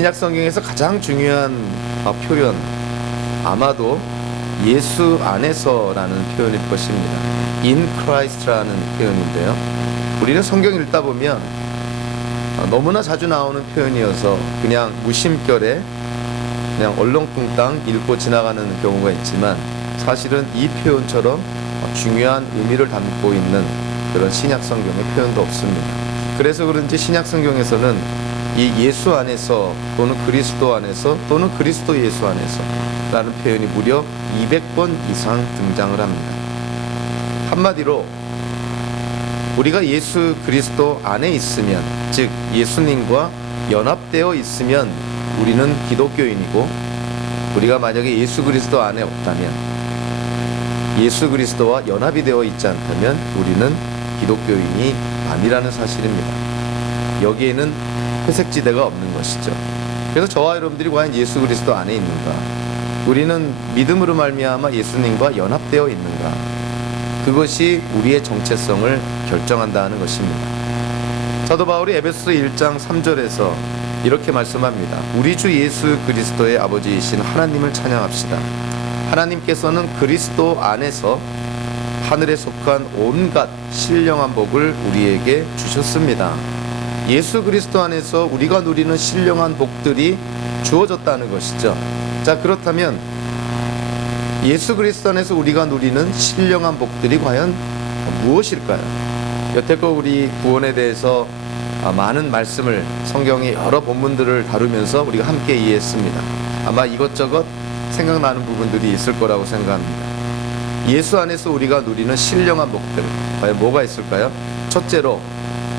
신약 성경에서 가장 중요한 표현, 아마도 예수 안에서라는 표현일 것입니다. In Christ라는 표현인데요, 우리는 성경 읽다 보면 너무나 자주 나오는 표현이어서 그냥 무심결에 그냥 얼렁뚱땅 읽고 지나가는 경우가 있지만, 사실은 이 표현처럼 중요한 의미를 담고 있는 그런 신약 성경의 표현도 없습니다. 그래서 그런지 신약 성경에서는 이 예수 안에서 또는 그리스도 안에서 또는 그리스도 예수 안에서 라는 표현이 무려 200번 이상 등장을 합니다. 한마디로 우리가 예수 그리스도 안에 있으면, 즉 예수님과 연합되어 있으면 우리는 기독교인이고, 우리가 만약에 예수 그리스도 안에 없다면, 예수 그리스도와 연합이 되어 있지 않다면 우리는 기독교인이 아니라는 사실입니다. 여기에는 회색지대가 없는 것이죠. 그래서 저와 여러분들이 과연 예수 그리스도 안에 있는가, 우리는 믿음으로 말미암아 예수님과 연합되어 있는가, 그것이 우리의 정체성을 결정한다는 것입니다. 사도 바울이 에베소서 1장 3절에서 이렇게 말씀합니다. 우리 주 예수 그리스도의 아버지이신 하나님을 찬양합시다. 하나님께서는 그리스도 안에서 하늘에 속한 온갖 신령한 복을 우리에게 주셨습니다. 예수 그리스도 안에서 우리가 누리는 신령한 복들이 주어졌다는 것이죠. 자, 그렇다면 예수 그리스도 안에서 우리가 누리는 신령한 복들이 과연 무엇일까요? 여태껏 우리 구원에 대해서 많은 말씀을, 성경의 여러 본문들을 다루면서 우리가 함께 이해했습니다. 아마 이것저것 생각나는 부분들이 있을 거라고 생각합니다. 예수 안에서 우리가 누리는 신령한 복들, 과연 뭐가 있을까요? 첫째로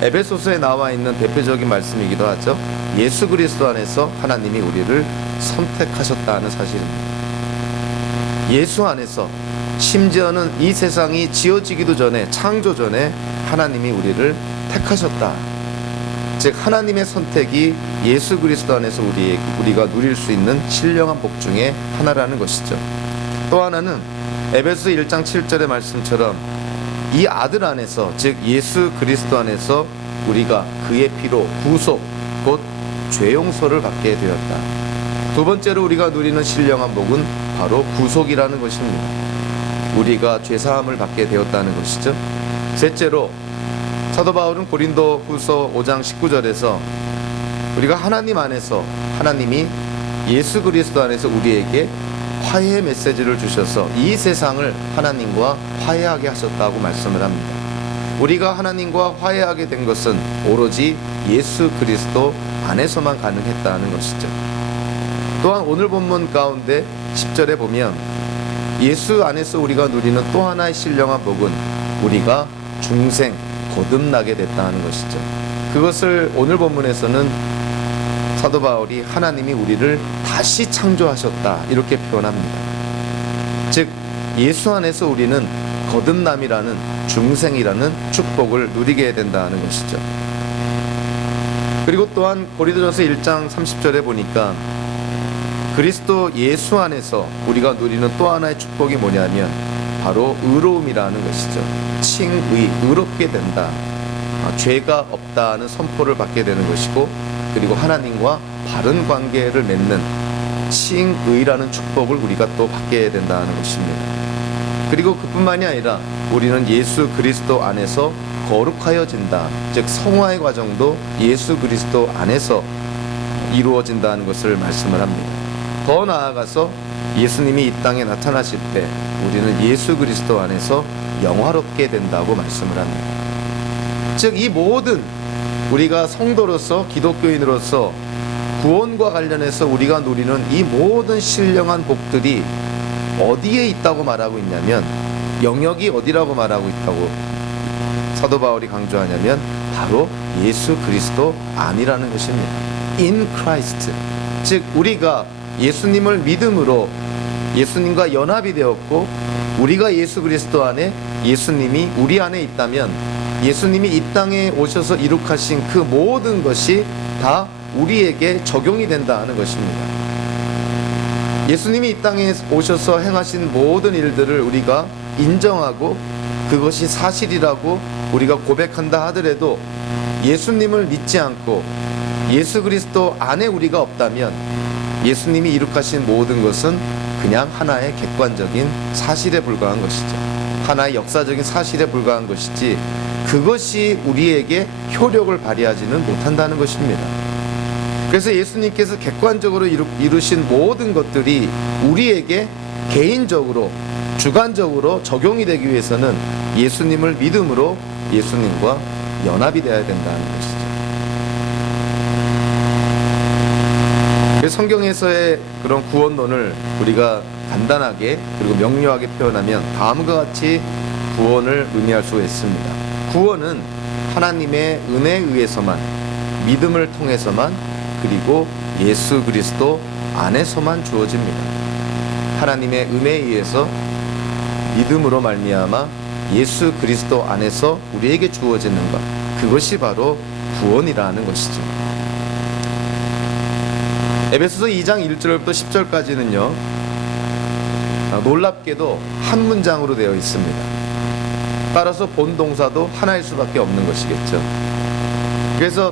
에베소서에 나와 있는 대표적인 말씀이기도 하죠. 예수 그리스도 안에서 하나님이 우리를 선택하셨다는 사실입니다. 예수 안에서, 심지어는 이 세상이 지어지기도 전에, 창조 전에 하나님이 우리를 택하셨다. 즉 하나님의 선택이 예수 그리스도 안에서 우리가 누릴 수 있는 신령한 복 중에 하나라는 것이죠. 또 하나는 에베소 1장 7절의 말씀처럼 이 아들 안에서, 즉 예수 그리스도 안에서 우리가 그의 피로 구속, 곧 죄 용서를 받게 되었다. 두 번째로 우리가 누리는 신령한 복은 바로 구속이라는 것입니다. 우리가 죄 사함을 받게 되었다는 것이죠. 셋째로 사도 바울은 고린도 후서 5장 19절에서 우리가 하나님 안에서, 하나님이 예수 그리스도 안에서 우리에게 화해의 메시지를 주셔서 이 세상을 하나님과 화해하게 하셨다고 말씀을 합니다. 우리가 하나님과 화해하게 된 것은 오로지 예수 그리스도 안에서만 가능했다는 것이죠. 또한 오늘 본문 가운데 10절에 보면 예수 안에서 우리가 누리는 또 하나의 신령한 복은 우리가 중생, 거듭나게 됐다는 것이죠. 그것을 오늘 본문에서는 사도 바울이 하나님이 우리를 다시 창조하셨다, 이렇게 표현합니다. 즉 예수 안에서 우리는 거듭남이라는, 중생이라는 축복을 누리게 된다는 것이죠. 그리고 또한 고린도전서 1장 30절에 보니까 그리스도 예수 안에서 우리가 누리는 또 하나의 축복이 뭐냐면 바로 의로움이라는 것이죠. 칭의, 의롭게 된다, 죄가 없다는 선포를 받게 되는 것이고, 그리고 하나님과 바른 관계를 맺는 칭의라는 축복을 우리가 또 받게 된다는 것입니다. 그리고 그뿐만이 아니라 우리는 예수 그리스도 안에서 거룩하여진다, 즉 성화의 과정도 예수 그리스도 안에서 이루어진다는 것을 말씀을 합니다. 더 나아가서 예수님이 이 땅에 나타나실 때 우리는 예수 그리스도 안에서 영화롭게 된다고 말씀을 합니다. 즉 이 모든, 우리가 성도로서, 기독교인으로서 구원과 관련해서 우리가 누리는 이 모든 신령한 복들이 어디에 있다고 말하고 있냐면, 영역이 어디라고 말하고 있다고 사도 바울이 강조하냐면 바로 예수 그리스도 안이라는 것입니다. In Christ, 즉 우리가 예수님을 믿음으로 예수님과 연합이 되었고, 우리가 예수 그리스도 안에, 예수님이 우리 안에 있다면 예수님이 이 땅에 오셔서 이룩하신 그 모든 것이 다 우리에게 적용이 된다는 것입니다. 예수님이 이 땅에 오셔서 행하신 모든 일들을 우리가 인정하고 그것이 사실이라고 우리가 고백한다 하더라도 예수님을 믿지 않고 예수 그리스도 안에 우리가 없다면 예수님이 이룩하신 모든 것은 그냥 하나의 객관적인 사실에 불과한 것이죠. 하나의 역사적인 사실에 불과한 것이지 그것이 우리에게 효력을 발휘하지는 못한다는 것입니다. 그래서 예수님께서 객관적으로 이루신 모든 것들이 우리에게 개인적으로 주관적으로 적용이 되기 위해서는 예수님을 믿음으로 예수님과 연합이 되어야 된다는 것이죠. 성경에서의 그런 구원론을 우리가 간단하게 그리고 명료하게 표현하면 다음과 같이 구원을 의미할 수가 있습니다. 구원은 하나님의 은혜에 의해서만, 믿음을 통해서만, 그리고 예수 그리스도 안에서만 주어집니다. 하나님의 은혜에 의해서 믿음으로 말미암아 예수 그리스도 안에서 우리에게 주어지는 것, 그것이 바로 구원이라는 것이죠. 에베소서 2장 1절부터 10절까지는요 놀랍게도 한 문장으로 되어 있습니다. 따라서 본 동사도 하나일 수밖에 없는 것이겠죠. 그래서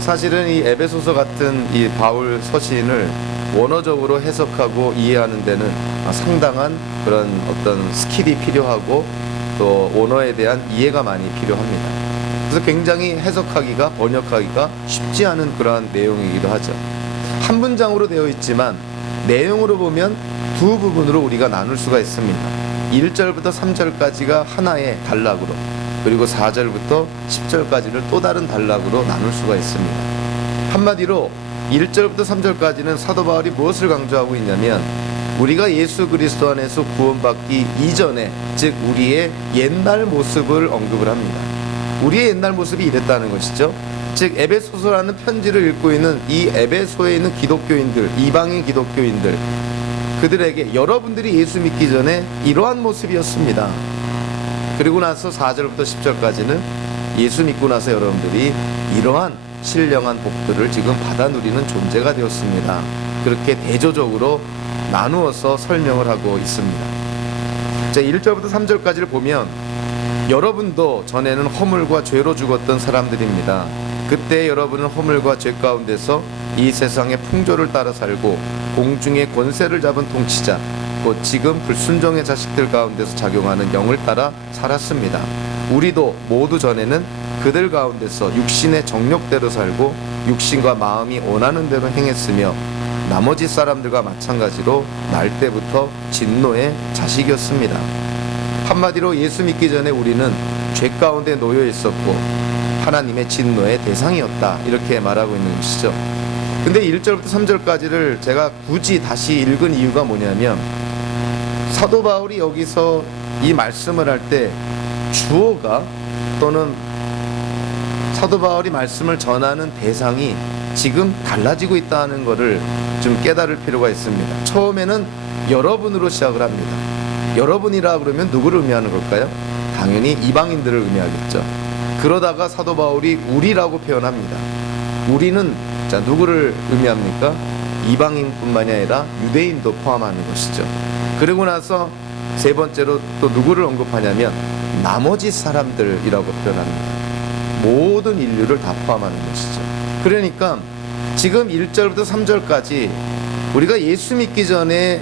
사실은 이 에베소서 같은 이 바울 서신을 원어적으로 해석하고 이해하는 데는 상당한 그런 어떤 스킬이 필요하고 또 원어에 대한 이해가 많이 필요합니다. 그래서 굉장히 해석하기가, 번역하기가 쉽지 않은 그러한 내용이기도 하죠. 한 문장으로 되어 있지만 내용으로 보면 두 부분으로 우리가 나눌 수가 있습니다. 1절부터 3절까지가 하나의 단락으로, 그리고 4절부터 10절까지를 또 다른 단락으로 나눌 수가 있습니다. 한마디로 1절부터 3절까지는 사도 바울이 무엇을 강조하고 있냐면 우리가 예수 그리스도 안에서 구원받기 이전에, 즉 우리의 옛날 모습을 언급을 합니다. 우리의 옛날 모습이 이랬다는 것이죠. 즉 에베소서라는 편지를 읽고 있는 이 에베소에 있는 기독교인들, 이방인 기독교인들, 그들에게 여러분들이 예수 믿기 전에 이러한 모습이었습니다. 그리고 나서 4절부터 10절까지는 예수 믿고 나서 여러분들이 이러한 신령한 복들을 지금 받아 누리는 존재가 되었습니다. 그렇게 대조적으로 나누어서 설명을 하고 있습니다. 자, 1절부터 3절까지를 보면 여러분도 전에는 허물과 죄로 죽었던 사람들입니다. 그때 여러분은 허물과 죄 가운데서 이 세상의 풍조를 따라 살고 공중의 권세를 잡은 통치자, 곧 지금 불순종의 자식들 가운데서 작용하는 영을 따라 살았습니다. 우리도 모두 전에는 그들 가운데서 육신의 정욕대로 살고 육신과 마음이 원하는 대로 행했으며 나머지 사람들과 마찬가지로 날 때부터 진노의 자식이었습니다. 한마디로 예수 믿기 전에 우리는 죄 가운데 놓여 있었고 하나님의 진노의 대상이었다, 이렇게 말하고 있는 것이죠. 근데 1절부터 3절까지를 제가 굳이 다시 읽은 이유가 뭐냐면 사도 바울이 여기서 이 말씀을 할 때 주어가 또는 사도 바울이 말씀을 전하는 대상이 지금 달라지고 있다는 것을 좀 깨달을 필요가 있습니다. 처음에는 여러분으로 시작을 합니다. 여러분이라 그러면 누구를 의미하는 걸까요? 당연히 이방인들을 의미하겠죠. 그러다가 사도 바울이 우리라고 표현합니다. 우리는 자 누구를 의미합니까? 이방인뿐만이 아니라 유대인도 포함하는 것이죠. 그리고 나서 세 번째로 또 누구를 언급하냐면 나머지 사람들이라고 표현합니다. 모든 인류를 다 포함하는 것이죠. 그러니까 지금 1절부터 3절까지 우리가 예수 믿기 전에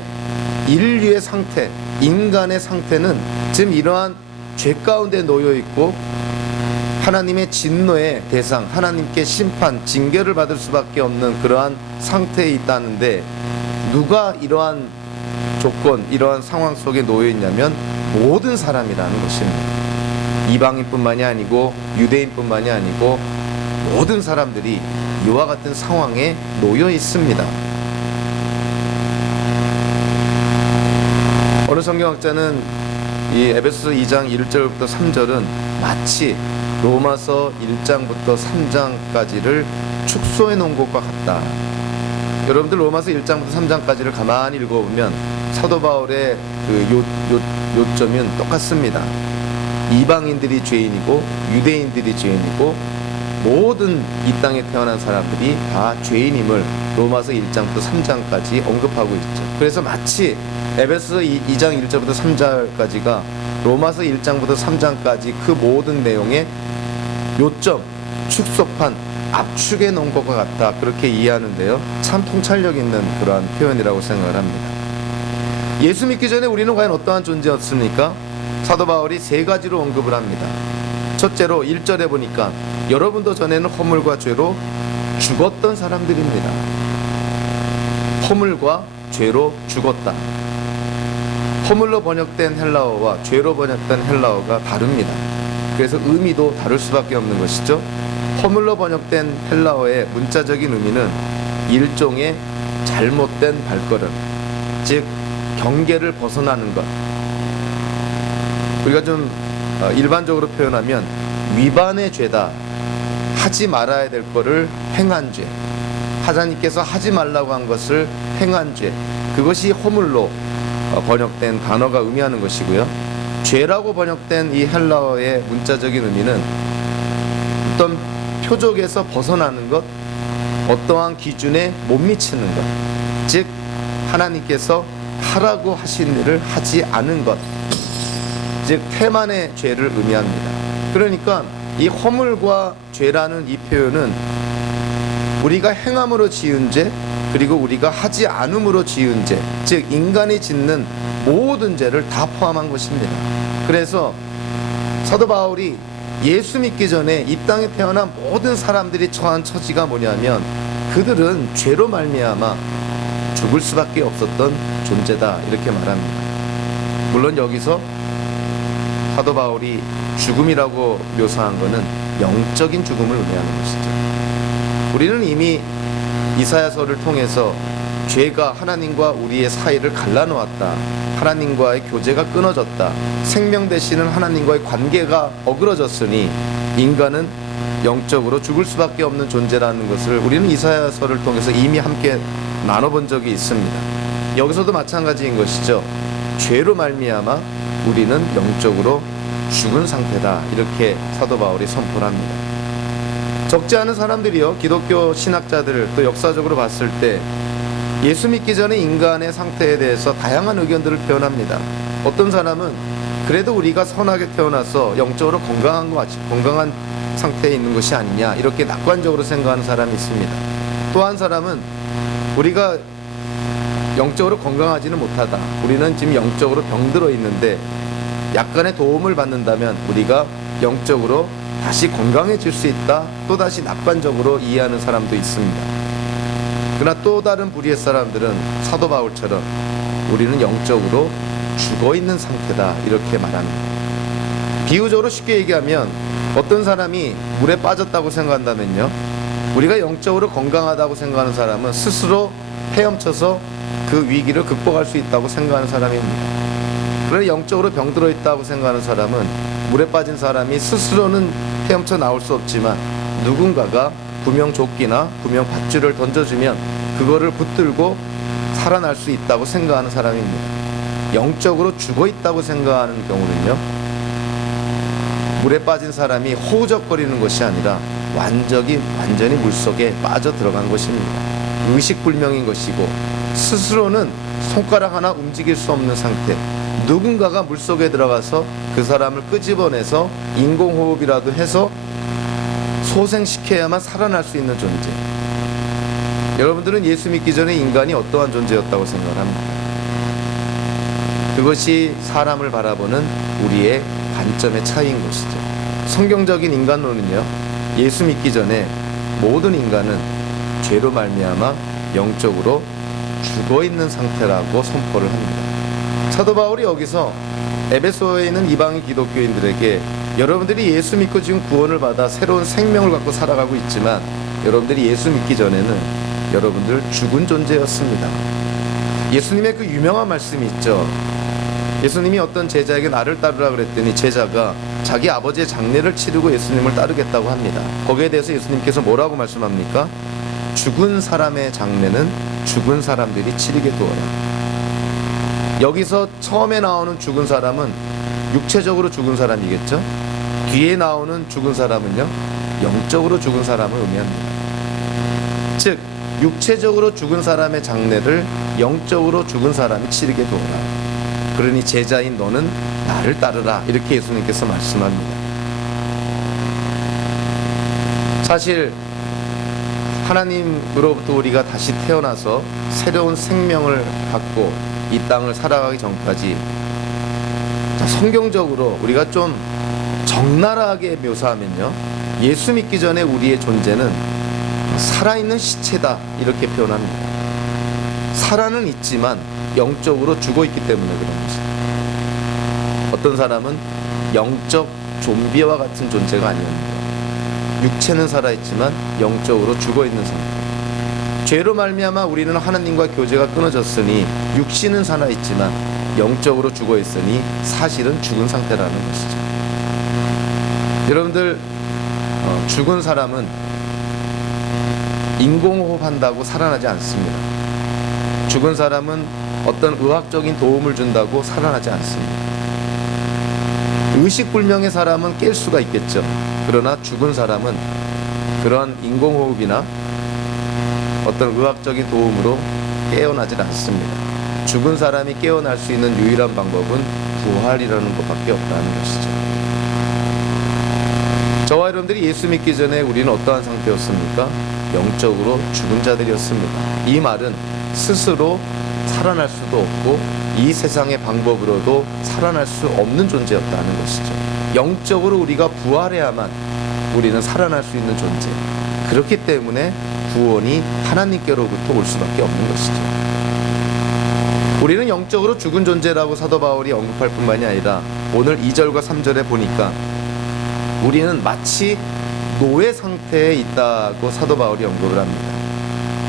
인류의 상태, 인간의 상태는 지금 이러한 죄 가운데 놓여 있고 하나님의 진노의 대상, 하나님께 심판, 징계를 받을 수밖에 없는 그러한 상태에 있다는데 누가 이러한 조건, 이러한 상황 속에 놓여 있냐면 모든 사람이라는 것입니다. 이방인뿐만이 아니고 유대인뿐만이 아니고 모든 사람들이 이와 같은 상황에 놓여 있습니다. 어느 성경학자는 이 에베소서 2장 1절부터 3절은 마치 로마서 1장부터 3장까지를 축소해 놓은 것과 같다. 여러분들 로마서 1장부터 3장까지를 가만히 읽어보면 사도 바울의 그 요점은 똑같습니다. 이방인들이 죄인이고 유대인들이 죄인이고 모든 이 땅에 태어난 사람들이 다 죄인임을 로마서 1장부터 3장까지 언급하고 있죠. 그래서 마치 에베소서 2장 1절부터 3절까지가 로마서 1장부터 3장까지 그 모든 내용의 요점, 축소판, 압축해 놓은 것과 같다, 그렇게 이해하는데요, 참 통찰력 있는 그러한 표현이라고 생각을 합니다. 예수 믿기 전에 우리는 과연 어떠한 존재였습니까? 사도 바울이 세 가지로 언급을 합니다. 첫째로 1절에 보니까 여러분도 전에는 허물과 죄로 죽었던 사람들입니다. 허물과 죄로 죽었다. 허물로 번역된 헬라어와 죄로 번역된 헬라어가 다릅니다. 그래서 의미도 다를 수밖에 없는 것이죠. 허물로 번역된 헬라어의 문자적인 의미는 일종의 잘못된 발걸음, 즉 경계를 벗어나는 것. 우리가 좀 일반적으로 표현하면 위반의 죄다, 하지 말아야 될 거를 행한 죄, 하나님께서 하지 말라고 한 것을 행한 죄, 그것이 허물로 번역된 단어가 의미하는 것이고요. 죄라고 번역된 이 헬라어의 문자적인 의미는 어떤 표적에서 벗어나는 것, 어떠한 기준에 못 미치는 것, 즉 하나님께서 하라고 하신 일을 하지 않은 것, 즉 태만의 죄를 의미합니다. 그러니까 이 허물과 죄라는 이 표현은 우리가 행함으로 지은 죄, 그리고 우리가 하지 않음으로 지은 죄, 즉 인간이 짓는 모든 죄를 다 포함한 것입니다. 그래서 사도 바울이 예수 믿기 전에 이 땅에 태어난 모든 사람들이 처한 처지가 뭐냐면 그들은 죄로 말미암아 죽을 수밖에 없었던 존재다, 이렇게 말합니다. 물론 여기서 사도 바울이 죽음이라고 묘사한 것은 영적인 죽음을 의미하는 것이죠. 우리는 이미 이사야서를 통해서 죄가 하나님과 우리의 사이를 갈라놓았다, 하나님과의 교제가 끊어졌다, 생명 되시는 하나님과의 관계가 어그러졌으니 인간은 영적으로 죽을 수밖에 없는 존재라는 것을 우리는 이사야서를 통해서 이미 함께 나눠본 적이 있습니다. 여기서도 마찬가지인 것이죠. 죄로 말미암아 우리는 영적으로 죽은 상태다, 이렇게 사도 바울이 선포를 합니다. 적지 않은 사람들이요, 기독교 신학자들 또 역사적으로 봤을 때 예수 믿기 전에 인간의 상태에 대해서 다양한 의견들을 표현합니다. 어떤 사람은 그래도 우리가 선하게 태어나서 영적으로 건강한 상태에 있는 것이 아니냐, 이렇게 낙관적으로 생각하는 사람이 있습니다. 또 한 사람은 우리가 영적으로 건강하지는 못하다, 우리는 지금 영적으로 병들어 있는데 약간의 도움을 받는다면 우리가 영적으로 다시 건강해질 수 있다, 또다시 낙관적으로 이해하는 사람도 있습니다. 그러나 또 다른 부류의 사람들은 사도 바울처럼 우리는 영적으로 죽어있는 상태다, 이렇게 말합니다. 비유적으로 쉽게 얘기하면 어떤 사람이 물에 빠졌다고 생각한다면요, 우리가 영적으로 건강하다고 생각하는 사람은 스스로 헤엄쳐서 그 위기를 극복할 수 있다고 생각하는 사람입니다. 그러나 영적으로 병들어 있다고 생각하는 사람은 물에 빠진 사람이 스스로는 헤엄쳐 나올 수 없지만 누군가가 구명조끼나 구명밧줄을 던져주면 그거를 붙들고 살아날 수 있다고 생각하는 사람입니다. 영적으로 죽어 있다고 생각하는 경우는요, 물에 빠진 사람이 허우적거리는 것이 아니라 완전히 물속에 빠져 들어간 것입니다. 의식불명인 것이고 스스로는 손가락 하나 움직일 수 없는 상태, 누군가가 물속에 들어가서 그 사람을 끄집어내서 인공호흡이라도 해서 소생시켜야만 살아날 수 있는 존재. 여러분들은 예수 믿기 전에 인간이 어떠한 존재였다고 생각을 합니까? 그것이 사람을 바라보는 우리의 관점의 차이인 것이죠. 성경적인 인간론은요, 예수 믿기 전에 모든 인간은 죄로 말미암아 영적으로 죽어있는 상태라고 선포를 합니다. 사도 바울이 여기서 에베소에 있는 이방인 기독교인들에게 여러분들이 예수 믿고 지금 구원을 받아 새로운 생명을 갖고 살아가고 있지만 여러분들이 예수 믿기 전에는 여러분들 죽은 존재였습니다. 예수님의 그 유명한 말씀이 있죠. 예수님이 어떤 제자에게 나를 따르라 그랬더니 제자가 자기 아버지의 장례를 치르고 예수님을 따르겠다고 합니다. 거기에 대해서 예수님께서 뭐라고 말씀합니까? 죽은 사람의 장례는 죽은 사람들이 치르게 두어라. 여기서 처음에 나오는 죽은 사람은 육체적으로 죽은 사람이겠죠. 뒤에 나오는 죽은 사람은요, 영적으로 죽은 사람을 의미합니다. 즉 육체적으로 죽은 사람의 장례를 영적으로 죽은 사람이 치르게 두어라. 그러니 제자인 너는 나를 따르라, 이렇게 예수님께서 말씀합니다. 사실 하나님으로부터 우리가 다시 태어나서 새로운 생명을 갖고 이 땅을 살아가기 전까지, 성경적으로 우리가 좀 적나라하게 묘사하면요, 예수 믿기 전에 우리의 존재는 살아있는 시체다 이렇게 표현합니다. 살아는 있지만 영적으로 죽어있기 때문에 그런 것입니다. 어떤 사람은 영적 좀비와 같은 존재가 아니었는데 육체는 살아있지만 영적으로 죽어있는 상태. 죄로 말미암아 우리는 하나님과 교제가 끊어졌으니 육신은 살아있지만 영적으로 죽어있으니 사실은 죽은 상태라는 것이죠. 여러분들, 죽은 사람은 인공호흡 한다고 살아나지 않습니다. 죽은 사람은 어떤 의학적인 도움을 준다고 살아나지 않습니다. 의식불명의 사람은 깰 수가 있겠죠. 그러나 죽은 사람은 그런 인공호흡이나 어떤 의학적인 도움으로 깨어나질 않습니다. 죽은 사람이 깨어날 수 있는 유일한 방법은 부활이라는 것밖에 없다는 것이죠. 저와 여러분들이 예수 믿기 전에 우리는 어떠한 상태였습니까? 영적으로 죽은 자들이었습니다. 이 말은 스스로 살아날 수도 없고 이 세상의 방법으로도 살아날 수 없는 존재였다는 것이죠. 영적으로 우리가 부활해야만 우리는 살아날 수 있는 존재. 그렇기 때문에 구원이 하나님께로부터 올 수밖에 없는 것이죠. 우리는 영적으로 죽은 존재라고 사도 바울이 언급할 뿐만이 아니라 오늘 2절과 3절에 보니까 우리는 마치 노예 상태에 있다고 사도 바울이 언급을 합니다.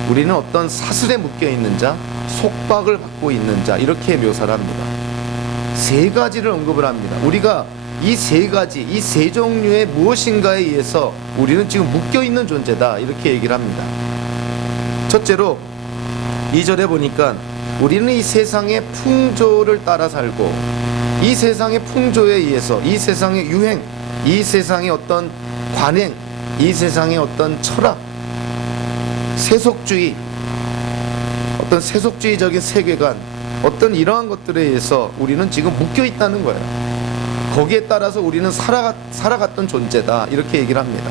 우리는 어떤 사슬에 묶여 있는 자, 속박을 받고 있는 자, 이렇게 묘사를 합니다. 세 가지를 언급을 합니다. 우리가 이 세 가지, 이 세 종류의 무엇인가에 의해서 우리는 지금 묶여 있는 존재다, 이렇게 얘기를 합니다. 첫째로 2절에 보니까 우리는 이 세상의 풍조를 따라 살고 이 세상의 풍조에 의해서 이 세상의 유행, 이 세상의 어떤 관행, 이 세상의 어떤 철학, 세속주의, 어떤 세속주의적인 세계관, 어떤 이러한 것들에 의해서 우리는 지금 묶여 있다는 거예요. 거기에 따라서 우리는 살아갔던 존재다, 이렇게 얘기를 합니다.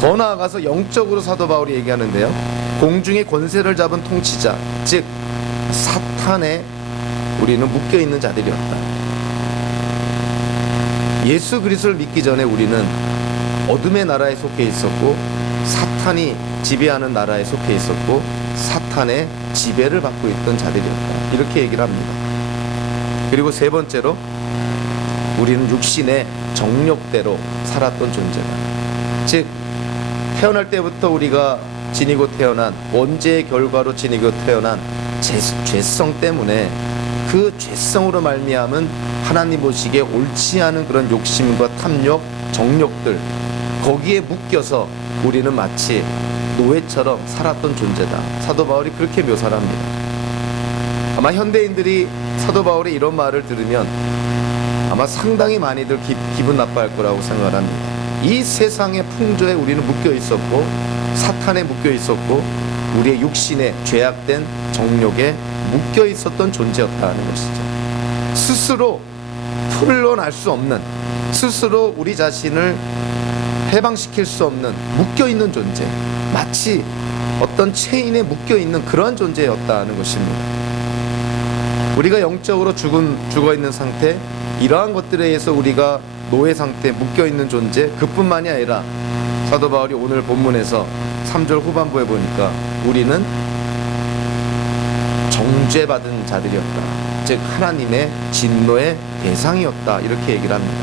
더 나아가서 영적으로 사도 바울이 얘기하는데요, 공중의 권세를 잡은 통치자, 즉 사탄에 우리는 묶여 있는 자들이었다. 예수 그리스도를 믿기 전에 우리는 어둠의 나라에 속해 있었고 사탄이 지배하는 나라에 속해 있었고 사탄의 지배를 받고 있던 자들이었다, 이렇게 얘기를 합니다. 그리고 세 번째로 우리는 육신의 정욕대로 살았던 존재다. 즉 태어날 때부터 우리가 지니고 태어난, 원죄의 결과로 지니고 태어난 죄성 때문에 그 죄성으로 말미암은 하나님 보시기에 옳지 않은 그런 욕심과 탐욕, 정욕들, 거기에 묶여서 우리는 마치 노예처럼 살았던 존재다. 사도 바울이 그렇게 묘사를 합니다. 아마 현대인들이 사도 바울의 이런 말을 들으면 아마 상당히 많이들 기분 나빠할 거라고 생각을 합니다. 이 세상의 풍조에 우리는 묶여 있었고 사탄에 묶여 있었고 우리의 육신에 죄악된 정욕에 묶여 있었던 존재였다는 것이죠. 스스로 풀러날 수 없는, 스스로 우리 자신을 해방시킬 수 없는 묶여 있는 존재, 마치 어떤 체인에 묶여 있는 그러한 존재였다는 것입니다. 우리가 영적으로 죽어 있는 상태, 이러한 것들에 의해서 우리가 노예 상태에 묶여 있는 존재, 그뿐만이 아니라 사도 바울이 오늘 본문에서 3절 후반부에 보니까 우리는 정죄받은 자들이었다, 즉 하나님의 진노의 대상이었다, 이렇게 얘기를 합니다.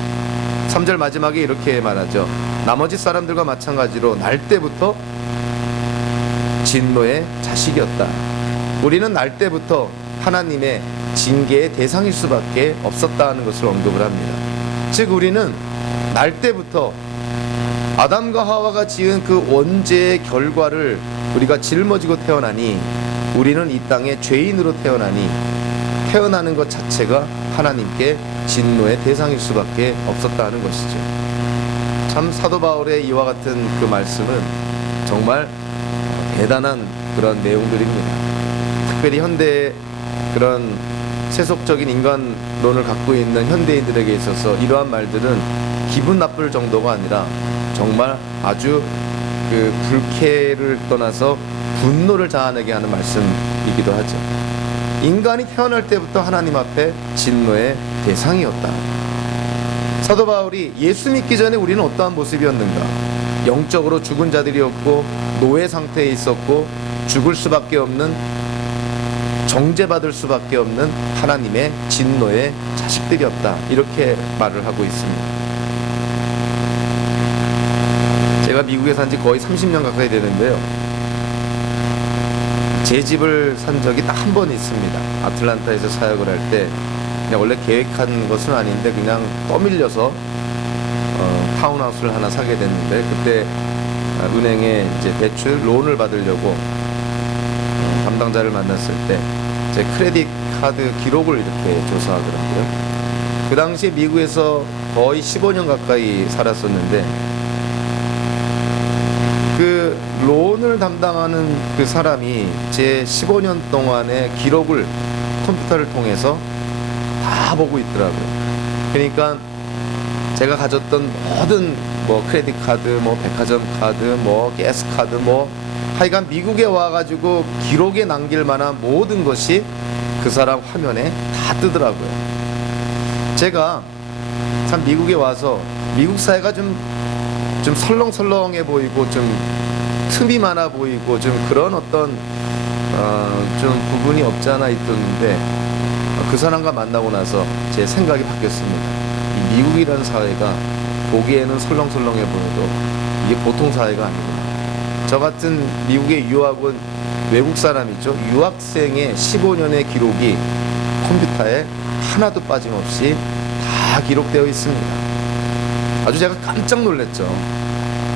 3절 마지막에 이렇게 말하죠. 나머지 사람들과 마찬가지로 날 때부터 진노의 자식이었다. 우리는 날 때부터 하나님의 징계의 대상일 수밖에 없었다는 것을 언급을 합니다. 즉 우리는 날 때부터 아담과 하와가 지은 그 원죄의 결과를 우리가 짊어지고 태어나니 우리는 이 땅에 죄인으로 태어나니 태어나는 것 자체가 하나님께 진노의 대상일 수밖에 없었다는 것이죠. 참 사도 바울의 이와 같은 그 말씀은 정말 대단한 그런 내용들입니다. 특별히 현대의 그런 세속적인 인간론을 갖고 있는 현대인들에게 있어서 이러한 말들은 기분 나쁠 정도가 아니라 정말 아주 그 불쾌를 떠나서 분노를 자아내게 하는 말씀이기도 하죠. 인간이 태어날 때부터 하나님 앞에 진노의 대상이었다. 사도 바울이 예수 믿기 전에 우리는 어떠한 모습이었는가? 영적으로 죽은 자들이었고 노예 상태에 있었고 죽을 수밖에 없는, 정죄받을 수밖에 없는 하나님의 진노의 자식들이었다. 이렇게 말을 하고 있습니다. 제가 미국에 산 지 거의 30년 가까이 되는데요, 제 집을 산 적이 딱 한 번 있습니다. 아틀란타에서 사역을 할 때 그냥 원래 계획한 것은 아닌데 그냥 떠밀려서 타운하우스를 하나 사게 됐는데, 그때 은행에 이제 대출 론을 받으려고 담당자를 만났을 때 제 크레딧 카드 기록을 이렇게 조사하더라고요. 그 당시에 미국에서 거의 15년 가까이 살았었는데, 그 론을 담당하는 그 사람이 제 15년 동안의 기록을 컴퓨터를 통해서 다 보고 있더라고요. 그러니까 제가 가졌던 모든 뭐 크레딧 카드, 뭐 백화점 카드, 뭐 가스 카드, 뭐 하여간 미국에 와가지고 기록에 남길 만한 모든 것이 그 사람 화면에 다 뜨더라고요. 제가 참 미국에 와서 미국 사회가 좀 설렁설렁해 보이고 좀 틈이 많아 보이고 좀 그런 어떤 좀 부분이 없지 않아 있던데, 그 사람과 만나고 나서 제 생각이 바뀌었습니다. 이 미국이라는 사회가 보기에는 설렁설렁해 보여도 이게 보통 사회가 아니구나. 저 같은 미국에 유학 온 외국 사람이죠. 유학생의 15년의 기록이 컴퓨터에 하나도 빠짐없이 다 기록되어 있습니다. 아주 제가 깜짝 놀랐죠.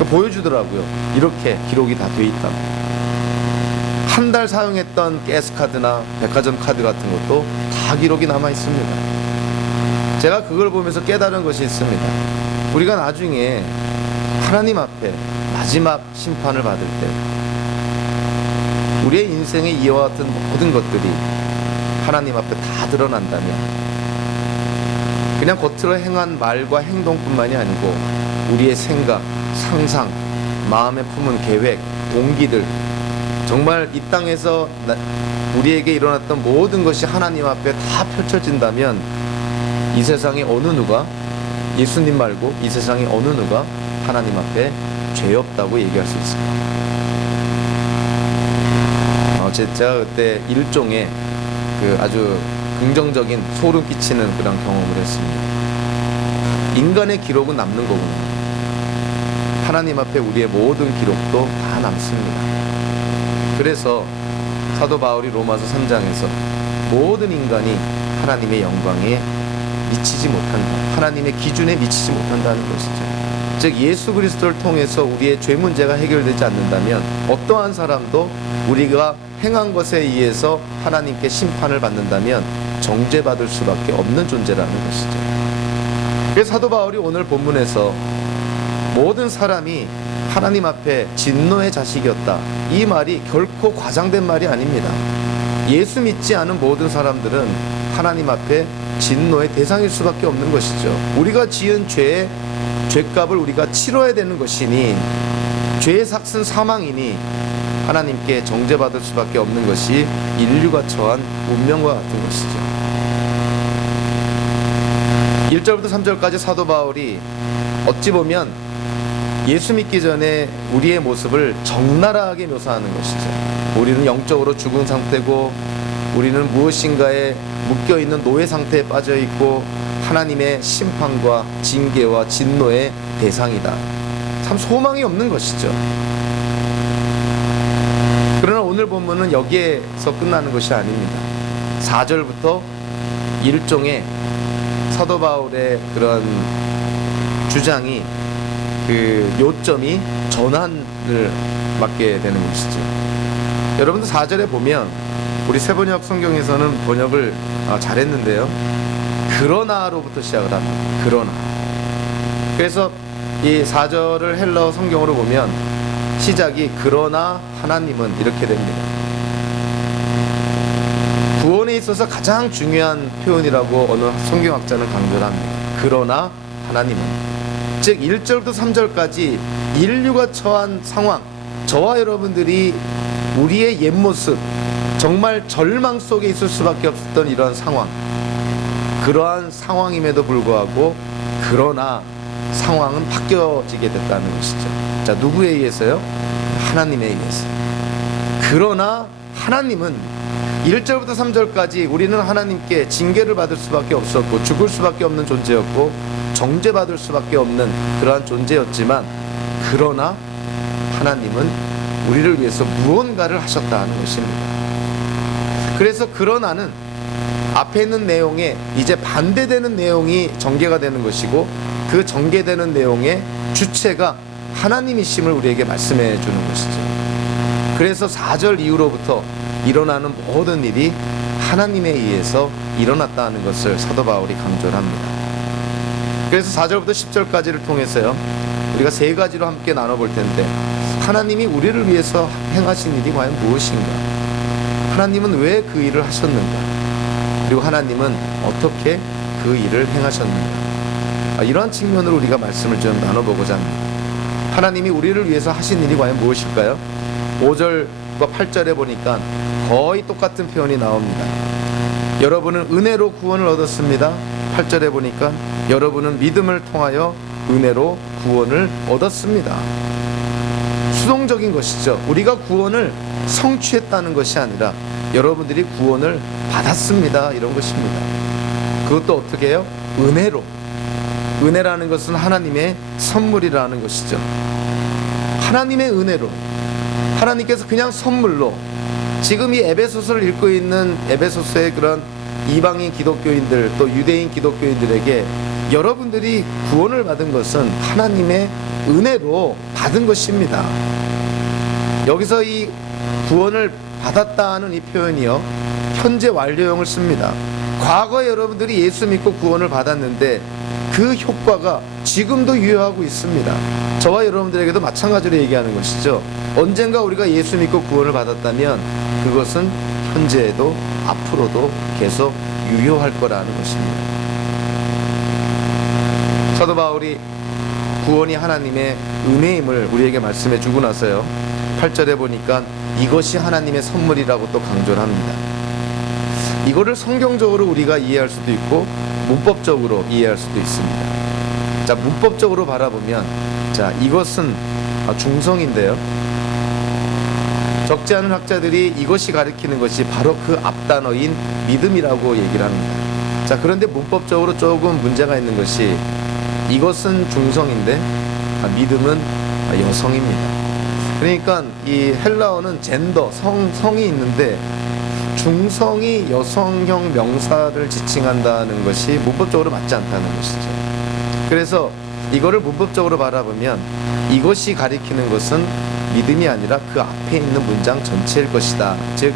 보여주더라고요. 이렇게 기록이 다 돼 있다. 한 달 사용했던 가스 카드나 백화점 카드 같은 것도 다 기록이 남아 있습니다. 제가 그걸 보면서 깨달은 것이 있습니다. 우리가 나중에 하나님 앞에 마지막 심판을 받을 때 우리의 인생에 이와 같은 모든 것들이 하나님 앞에 다 드러난다면, 그냥 겉으로 행한 말과 행동뿐만이 아니고 우리의 생각, 상상, 마음에 품은 계획, 동기들, 정말 이 땅에서 우리에게 일어났던 모든 것이 하나님 앞에 다 펼쳐진다면, 이 세상에 어느 누가, 예수님 말고 이 세상에 어느 누가 하나님 앞에 죄 없다고 얘기할 수 있습니다. 제가 그때 일종의 그 아주 긍정적인 소름 끼치는 그런 경험을 했습니다. 인간의 기록은 남는 거구나. 하나님 앞에 우리의 모든 기록도 다 남습니다. 그래서 사도 바울이 로마서 3장에서 모든 인간이 하나님의 영광에 미치지 못한다, 하나님의 기준에 미치지 못한다는 것이죠. 즉 예수 그리스도를 통해서 우리의 죄 문제가 해결되지 않는다면 어떠한 사람도 우리가 행한 것에 의해서 하나님께 심판을 받는다면 정죄받을 수밖에 없는 존재라는 것이죠. 그래서 사도 바울이 오늘 본문에서 모든 사람이 하나님 앞에 진노의 자식이었다, 이 말이 결코 과장된 말이 아닙니다. 예수 믿지 않은 모든 사람들은 하나님 앞에 진노의 대상일 수밖에 없는 것이죠. 우리가 지은 죄의 죄값을 우리가 치러야 되는 것이니, 죄의 삭은 사망이니 하나님께 정죄받을 수밖에 없는 것이 인류가 처한 운명과 같은 것이죠. 1절부터 3절까지 사도 바울이 어찌 보면 예수 믿기 전에 우리의 모습을 적나라하게 묘사하는 것이죠. 우리는 영적으로 죽은 상태고, 우리는 무엇인가에 묶여있는 노예 상태에 빠져있고, 하나님의 심판과 징계와 진노의 대상이다. 참 소망이 없는 것이죠. 그러나 오늘 본문은 여기에서 끝나는 것이 아닙니다. 4절부터 일종의 사도 바울의 그런 주장이, 그 요점이 전환을 맞게 되는 것이죠. 여러분들 4절에 보면 우리 세번역 성경에서는 번역을 잘했는데요, 그러나로부터 시작을 합니다. 그러나. 그래서 이 4절을 헬라어 성경으로 보면 시작이 그러나 하나님은 이렇게 됩니다. 구원에 있어서 가장 중요한 표현이라고 어느 성경학자는 강조를 합니다. 그러나 하나님은. 즉 1절부터 3절까지 인류가 처한 상황, 저와 여러분들이 우리의 옛 모습, 정말 절망 속에 있을 수밖에 없었던 이러한 상황, 그러한 상황임에도 불구하고 그러나 상황은 바뀌어지게 됐다는 것이죠. 자, 누구에 의해서요? 하나님에 의해서. 그러나 하나님은 1절부터 3절까지 우리는 하나님께 징계를 받을 수밖에 없었고 죽을 수밖에 없는 존재였고 정죄받을 수밖에 없는 그러한 존재였지만, 그러나 하나님은 우리를 위해서 무언가를 하셨다는 것입니다. 그래서 그러나는 앞에 있는 내용에 이제 반대되는 내용이 전개가 되는 것이고, 그 전개되는 내용의 주체가 하나님이심을 우리에게 말씀해 주는 것이죠. 그래서 4절 이후로부터 일어나는 모든 일이 하나님에 의해서 일어났다는 것을 사도 바울이 강조를 합니다. 그래서 4절부터 10절까지를 통해서요, 우리가 세 가지로 함께 나눠볼 텐데, 하나님이 우리를 위해서 행하신 일이 과연 무엇인가? 하나님은 왜 그 일을 하셨는가? 그리고 하나님은 어떻게 그 일을 행하셨는가? 이러한 측면으로 우리가 말씀을 좀 나눠보고자 합니다. 하나님이 우리를 위해서 하신 일이 과연 무엇일까요? 5절과 8절에 보니까 거의 똑같은 표현이 나옵니다. 여러분은 은혜로 구원을 얻었습니다. 8절에 보니까 여러분은 믿음을 통하여 은혜로 구원을 얻었습니다. 수동적인 것이죠. 우리가 구원을 성취했다는 것이 아니라 여러분들이 구원을 받았습니다, 이런 것입니다. 그것도 어떻게 해요? 은혜로. 은혜라는 것은 하나님의 선물이라는 것이죠. 하나님의 은혜로, 하나님께서 그냥 선물로, 지금 이 에베소서를 읽고 있는 에베소서의 그런 이방인 기독교인들, 또 유대인 기독교인들에게 여러분들이 구원을 받은 것은 하나님의 은혜로 받은 것입니다. 여기서 이 구원을 받았다는 이 표현이요, 현재 완료형을 씁니다. 과거에 여러분들이 예수 믿고 구원을 받았는데 그 효과가 지금도 유효하고 있습니다. 저와 여러분들에게도 마찬가지로 얘기하는 것이죠. 언젠가 우리가 예수 믿고 구원을 받았다면 그것은 현재에도 앞으로도 계속 유효할 거라는 것입니다. 사도 바울이 구원이 하나님의 은혜임을 우리에게 말씀해 주고 나서요, 8절에 보니까 이것이 하나님의 선물이라고 또 강조를 합니다. 이거를 성경적으로 우리가 이해할 수도 있고 문법적으로 이해할 수도 있습니다. 자, 문법적으로 바라보면, 자, 이것은 중성인데요, 적지 않은 학자들이 이것이 가리키는 것이 바로 그 앞단어인 믿음이라고 얘기를 합니다. 자, 그런데 문법적으로 조금 문제가 있는 것이, 이것은 중성인데 믿음은 여성입니다. 그러니까 이 헬라어는 젠더, 성이 있는데 중성이 여성형 명사를 지칭한다는 것이 문법적으로 맞지 않다는 것이죠. 그래서 이거를 문법적으로 바라보면 이것이 가리키는 것은 믿음이 아니라 그 앞에 있는 문장 전체일 것이다. 즉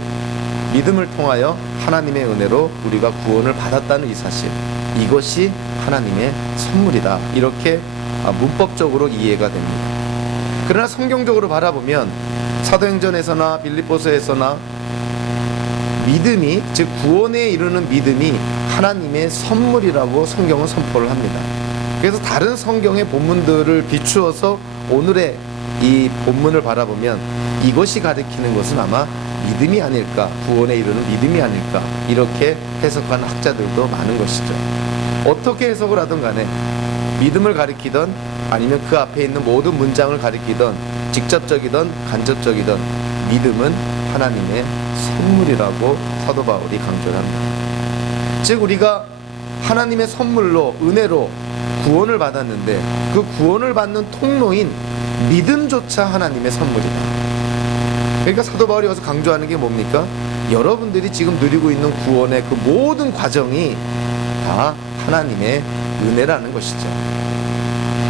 믿음을 통하여 하나님의 은혜로 우리가 구원을 받았다는 이 사실, 이것이 하나님의 선물이다. 이렇게 문법적으로 이해가 됩니다. 그러나 성경적으로 바라보면 사도행전에서나 빌립보서에서나 믿음이, 즉 구원에 이르는 믿음이 하나님의 선물이라고 성경은 선포를 합니다. 그래서 다른 성경의 본문들을 비추어서 오늘의 이 본문을 바라보면 이것이 가리키는 것은 아마 믿음이 아닐까, 구원에 이르는 믿음이 아닐까, 이렇게 해석하는 학자들도 많은 것이죠. 어떻게 해석을 하든 간에 믿음을 가리키던 아니면 그 앞에 있는 모든 문장을 가리키던 직접적이든 간접적이든 믿음은 하나님의 선물이라고 사도 바울이 강조를 합니다. 즉 우리가 하나님의 선물로, 은혜로 구원을 받았는데 그 구원을 받는 통로인 믿음조차 하나님의 선물이다. 그러니까 사도 바울이 여기서 강조하는 게 뭡니까? 여러분들이 지금 누리고 있는 구원의 그 모든 과정이 다 하나님의 은혜라는 것이죠.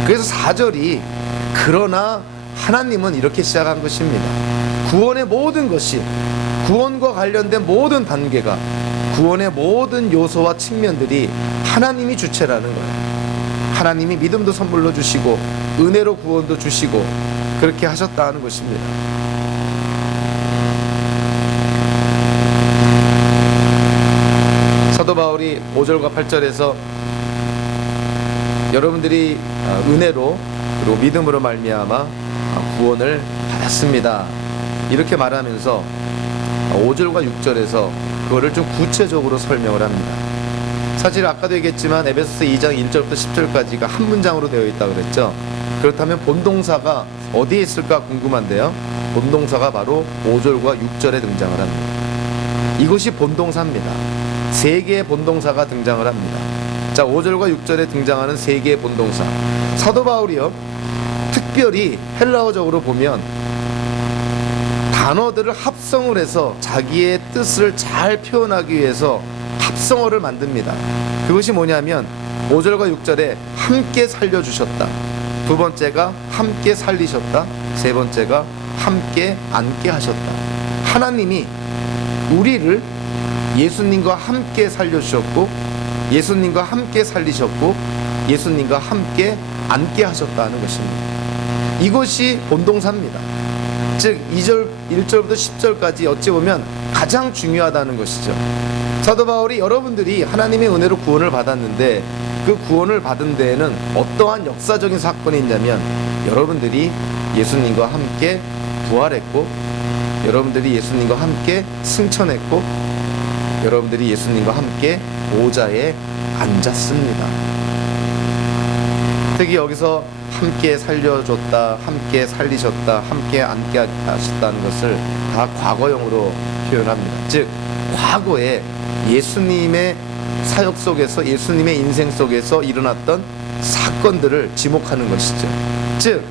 그래서 4절이 그러나 하나님은 이렇게 시작한 것입니다. 구원의 모든 것이, 구원과 관련된 모든 단계가, 구원의 모든 요소와 측면들이 하나님이 주체라는 거예요. 하나님이 믿음도 선물로 주시고 은혜로 구원도 주시고 그렇게 하셨다는 것입니다. 사도 바울이 5절과 8절에서 여러분들이 은혜로 그리고 믿음으로 말미암아 구원을 받았습니다. 이렇게 말하면서 5절과 6절에서 그거를 좀 구체적으로 설명을 합니다. 사실 아까도 얘기했지만 에베소서 2장 1절부터 10절까지가 한 문장으로 되어 있다고 그랬죠. 그렇다면 본동사가 어디에 있을까 궁금한데요. 본동사가 바로 5절과 6절에 등장을 합니다. 이것이 본동사입니다. 세 개의 본동사가 등장을 합니다. 자, 5절과 6절에 등장하는 세 개의 본동사. 사도 바울이요, 특별히 헬라어적으로 보면 단어들을 합성을 해서 자기의 뜻을 잘 표현하기 위해서 합성어를 만듭니다. 그것이 뭐냐면 5절과 6절에 함께 살려주셨다, 두 번째가 함께 살리셨다, 세 번째가 함께 앉게 하셨다. 하나님이 우리를 예수님과 함께 살려주셨고, 예수님과 함께 살리셨고, 예수님과 함께 앉게 하셨다는 것입니다. 이것이 본동사입니다. 즉 2절 1절부터 10절까지 어찌 보면 가장 중요하다는 것이죠. 사도 바울이 여러분들이 하나님의 은혜로 구원을 받았는데 그 구원을 받은 데에는 어떠한 역사적인 사건이 있냐면 여러분들이 예수님과 함께 부활했고, 여러분들이 예수님과 함께 승천했고, 여러분들이 예수님과 함께 보좌에 앉았습니다. 특히 여기서 함께 살려줬다, 함께 살리셨다, 함께 앉게 하셨다는 것을 다 과거형으로 표현합니다. 즉 과거에 예수님의 사역 속에서, 예수님의 인생 속에서 일어났던 사건들을 지목하는 것이죠. 즉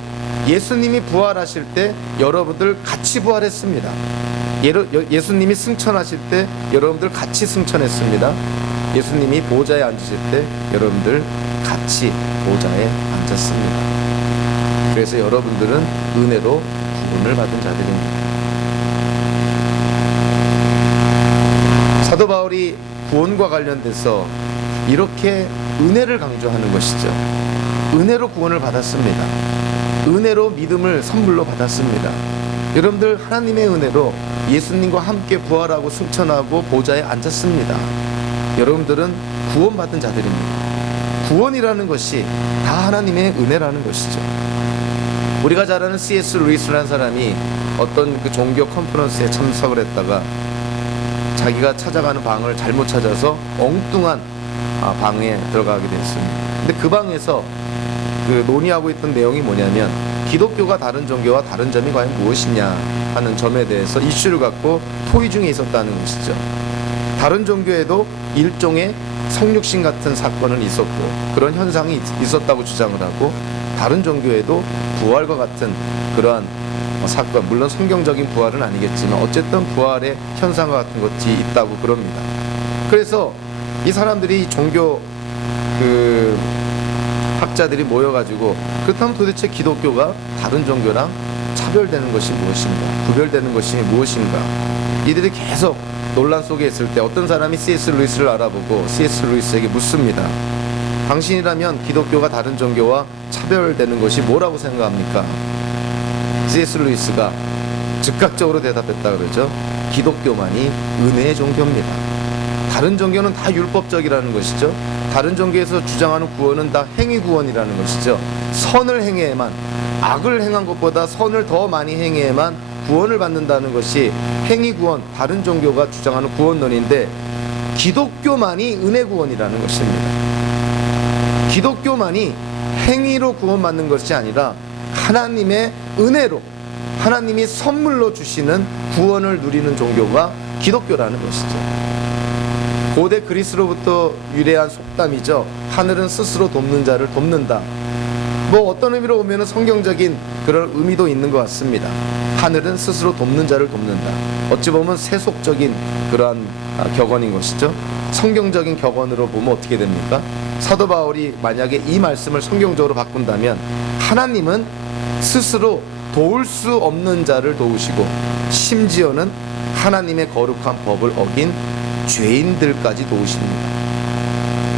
예수님이 부활하실 때 여러분들 같이 부활했습니다. 예수님이 승천하실 때 여러분들 같이 승천했습니다. 예수님이 보좌에 앉으실 때 여러분들 같이 보좌에 앉았습니다. 그래서 여러분들은 은혜로 구원을 받은 자들입니다. 사도 바울이 구원과 관련돼서 이렇게 은혜를 강조하는 것이죠. 은혜로 구원을 받았습니다. 은혜로 믿음을 선물로 받았습니다. 여러분들 하나님의 은혜로 예수님과 함께 부활하고 승천하고 보좌에 앉았습니다. 여러분들은 구원받은 자들입니다. 구원이라는 것이 다 하나님의 은혜라는 것이죠. 우리가 잘 아는 C.S. 루이스라는 사람이 어떤 그 종교 컨퍼런스에 참석을 했다가 자기가 찾아가는 방을 잘못 찾아서 엉뚱한 방에 들어가게 됐습니다. 근데 그 방에서 그 논의하고 있던 내용이 뭐냐면 기독교가 다른 종교와 다른 점이 과연 무엇이냐 하는 점에 대해서 이슈를 갖고 토의 중에 있었다는 것이죠. 다른 종교에도 일종의 성육신 같은 사건은 있었고 그런 현상이 있었다고 주장을 하고, 다른 종교에도 부활과 같은 그러한 사건, 물론 성경적인 부활은 아니겠지만 어쨌든 부활의 현상과 같은 것이 있다고 그럽니다. 그래서 이 사람들이 종교 학자들이 모여가지고 그렇다면 도대체 기독교가 다른 종교랑 차별되는 것이 무엇인가, 구별되는 것이 무엇인가, 이들이 계속 논란 속에 있을 때 어떤 사람이 C.S. 루이스를 알아보고 C.S. 루이스에게 묻습니다. 당신이라면 기독교가 다른 종교와 차별되는 것이 뭐라고 생각합니까? C.S. 루이스가 즉각적으로 대답했다 그러죠. 기독교만이 은혜의 종교입니다. 다른 종교는 다 율법적이라는 것이죠. 다른 종교에서 주장하는 구원은 다 행위 구원이라는 것이죠. 선을 행해야만, 악을 행한 것보다 선을 더 많이 행해야만 구원을 받는다는 것이 행위 구원, 다른 종교가 주장하는 구원론인데 기독교만이 은혜 구원이라는 것입니다. 기독교만이 행위로 구원받는 것이 아니라 하나님의 은혜로, 하나님이 선물로 주시는 구원을 누리는 종교가 기독교라는 것이죠. 고대 그리스로부터 유래한 속담이죠. 하늘은 스스로 돕는 자를 돕는다. 뭐 어떤 의미로 보면 성경적인 그런 의미도 있는 것 같습니다. 하늘은 스스로 돕는 자를 돕는다. 어찌 보면 세속적인 그러한 격언인 것이죠. 성경적인 격언으로 보면 어떻게 됩니까? 사도 바울이 만약에 이 말씀을 성경적으로 바꾼다면 하나님은 스스로 도울 수 없는 자를 도우시고 심지어는 하나님의 거룩한 법을 어긴 죄인들까지 도우십니다.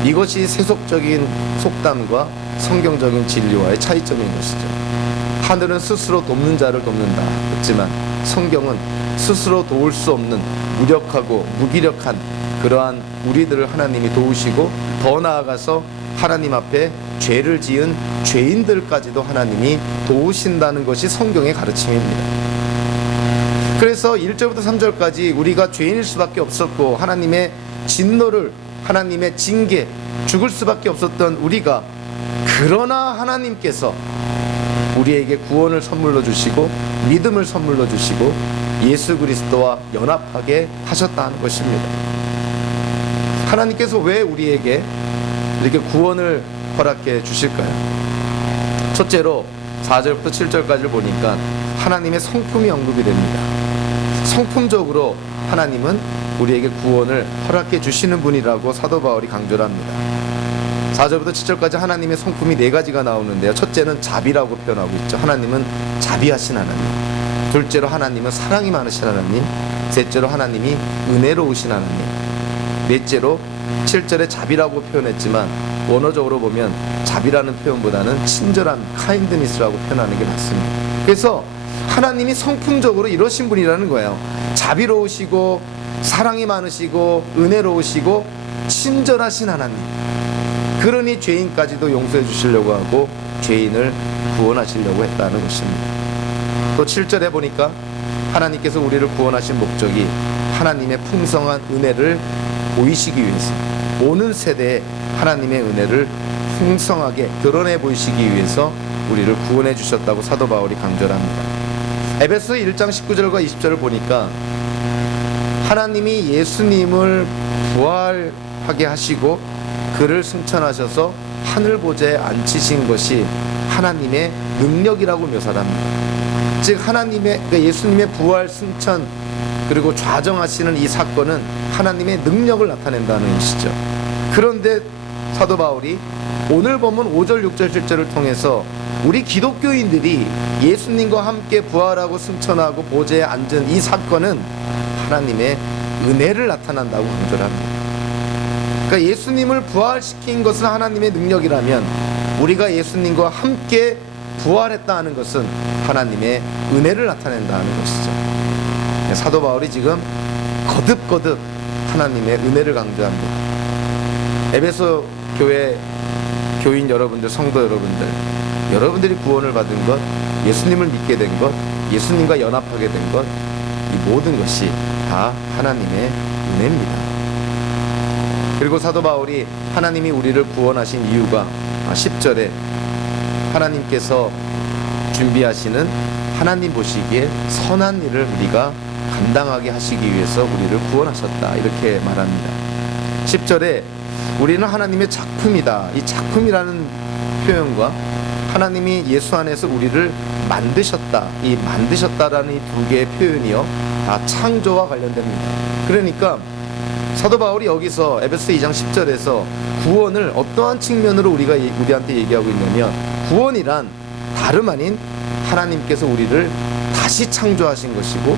이것이 세속적인 속담과 성경적인 진리와의 차이점인 것이죠. 하늘은 스스로 돕는 자를 돕는다 했지만 성경은 스스로 도울 수 없는 무력하고 무기력한 그러한 우리들을 하나님이 도우시고 더 나아가서 하나님 앞에 죄를 지은 죄인들까지도 하나님이 도우신다는 것이 성경의 가르침입니다. 그래서 1절부터 3절까지 우리가 죄인일 수밖에 없었고 하나님의 진노를, 하나님의 징계, 죽을 수밖에 없었던 우리가, 그러나 하나님께서 우리에게 구원을 선물로 주시고 믿음을 선물로 주시고 예수 그리스도와 연합하게 하셨다는 것입니다. 하나님께서 왜 우리에게 이렇게 구원을 허락해 주실까요? 첫째로 4절부터 7절까지를 보니까 하나님의 성품이 언급이 됩니다. 성품적으로 하나님은 우리에게 구원을 허락해 주시는 분이라고 사도 바울이 강조를 합니다. 4절부터 7절까지 하나님의 성품이 4가지가 나오는데요. 첫째는 자비라고 표현하고 있죠. 하나님은 자비하신 하나님. 둘째로 하나님은 사랑이 많으신 하나님. 셋째로 하나님이 은혜로우신 하나님. 넷째로 7절에 자비라고 표현했지만 원어적으로 보면 자비라는 표현보다는 친절한 kindness라고 표현하는 게 맞습니다. 그래서 하나님이 성품적으로 이러신 분이라는 거예요. 자비로우시고 사랑이 많으시고 은혜로우시고 친절하신 하나님. 그러니 죄인까지도 용서해 주시려고 하고 죄인을 구원하시려고 했다는 것입니다. 또 7절에 보니까 하나님께서 우리를 구원하신 목적이 하나님의 풍성한 은혜를 보이시기 위해서, 오는 세대에 하나님의 은혜를 풍성하게 드러내 보이시기 위해서 우리를 구원해 주셨다고 사도 바울이 강조합니다. 에베소 1장 19절과 20절을 보니까 하나님이 예수님을 부활하게 하시고 그를 승천하셔서 하늘 보좌에 앉히신 것이 하나님의 능력이라고 묘사를 합니다. 즉 하나님의, 그러니까 예수님의 부활, 승천 그리고 좌정하시는 이 사건은 하나님의 능력을 나타낸다는 것이죠. 그런데 사도 바울이 오늘 본문 5절, 6절, 7절을 통해서 우리 기독교인들이 예수님과 함께 부활하고 승천하고 보좌에 앉은 이 사건은 하나님의 은혜를 나타난다고 강조를 합니다. 그러니까 예수님을 부활시킨 것은 하나님의 능력이라면 우리가 예수님과 함께 부활했다는 것은 하나님의 은혜를 나타낸다는 것이죠. 사도 바울이 지금 거듭거듭 하나님의 은혜를 강조합니다. 에베소 교회 교인 여러분들, 성도 여러분들, 여러분들이 구원을 받은 것, 예수님을 믿게 된 것, 예수님과 연합하게 된 것, 이 모든 것이 다 하나님의 은혜입니다. 그리고 사도 바울이 하나님이 우리를 구원하신 이유가 10절에 하나님께서 준비하시는 하나님 보시기에 선한 일을 우리가 감당하게 하시기 위해서 우리를 구원하셨다, 이렇게 말합니다. 10절에 우리는 하나님의 작품이다. 이 작품이라는 표현과 하나님이 예수 안에서 우리를 만드셨다, 이 만드셨다라는 이 두 개의 표현이요 다 창조와 관련됩니다. 그러니까 사도 바울이 여기서 에베소 2장 10절에서 구원을 어떠한 측면으로 우리한테 얘기하고 있냐면, 구원이란 다름 아닌 하나님께서 우리를 다시 창조하신 것이고